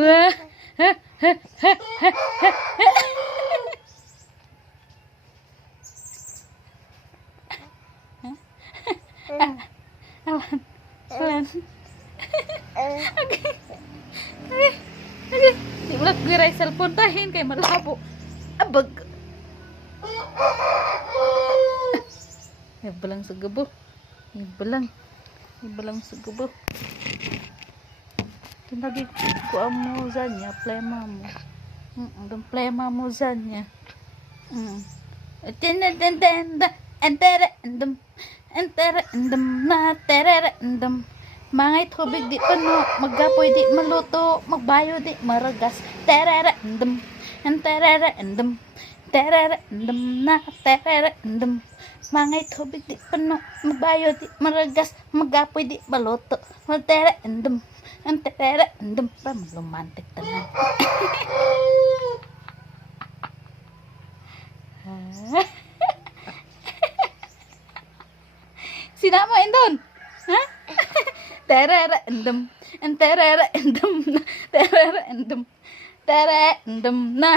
Alan. Okay. Di mo lang giray cellphone tahin kay malabo. Abag. Ibalang sa gabo. Ibalang sa gabo. Tinagi ko amo zanya plema mo. Dong plema mo zanya. Entere-endem mangay tubig di pano, maggapoy di maluto, magbayo di maragas. Terere-endem mangay tubig di pano, magbayo di maragas, maggapoy di maluto. Terere-endem pa romantic tanan. Sinama indon. Ha? Terere-endem na.